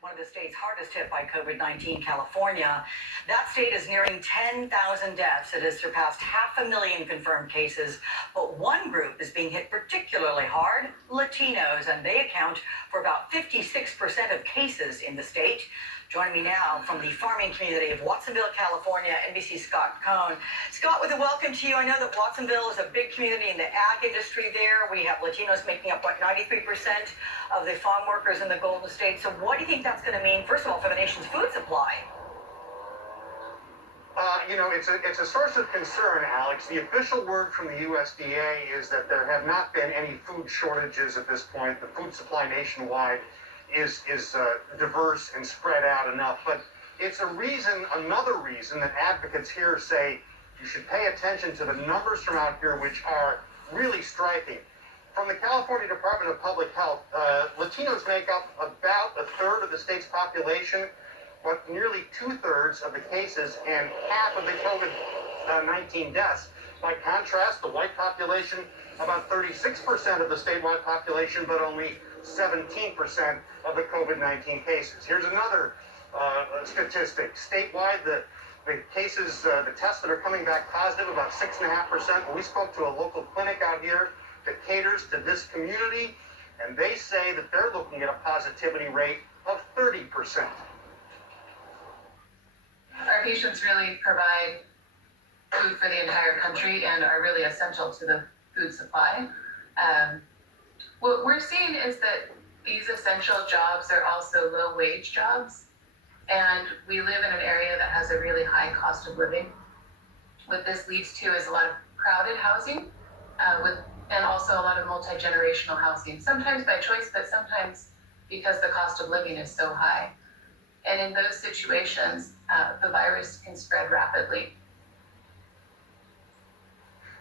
one of the states hardest hit by COVID-19, California. That state is nearing 10,000 deaths. It has surpassed 500,000 confirmed cases. But one group is being hit particularly hard, Latinos, and they account for about 56% of cases in the state. Joining me now from the farming community of Watsonville, California, NBC's Scott Cohn. Scott, with a welcome to you. I know that Watsonville is a big community in the ag industry there. We have Latinos making up, 93% of the farm workers in the Golden State. So what do you think that's going to mean, first of all, for the nation's food supply? It's a source of concern, Alex. The official word from the USDA is that there have not been any food shortages at this point. The food supply nationwide is diverse and spread out enough. But it's another reason that advocates here say you should pay attention to the numbers from out here, which are really striking. From the California Department of Public Health, Latinos make up about a third of the state's population, but nearly 2/3 of the cases and half of the COVID-19 deaths. By contrast, the white population, about 36% of the statewide population, but only 17% of the COVID-19 cases. Here's another statistic. Statewide, the cases, the tests that are coming back positive, about 6.5%. We spoke to a local clinic out here that caters to this community, and they say that they're looking at a positivity rate of 30%. Our patients really provide food for the entire country and are really essential to the food supply. What we're seeing is that these essential jobs are also low-wage jobs, and we live in an area that has a really high cost of living. What this leads to is a lot of crowded housing, and also a lot of multi-generational housing, sometimes by choice, but sometimes because the cost of living is so high. And in those situations, the virus can spread rapidly.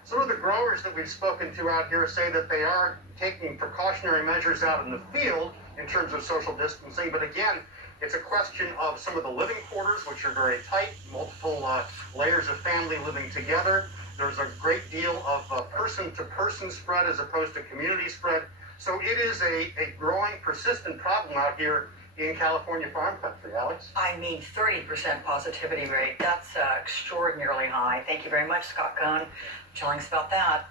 Some of the growers that we've spoken to out here say that they are taking precautionary measures out in the field in terms of social distancing. But again, it's a question of some of the living quarters, which are very tight, multiple layers of family living together. There's a great deal of person-to-person spread as opposed to community spread. So it is a growing, persistent problem out here in California farm country. Alex? I mean, 30% positivity rate. That's extraordinarily high. Thank you very much, Scott Cohn, telling us about that.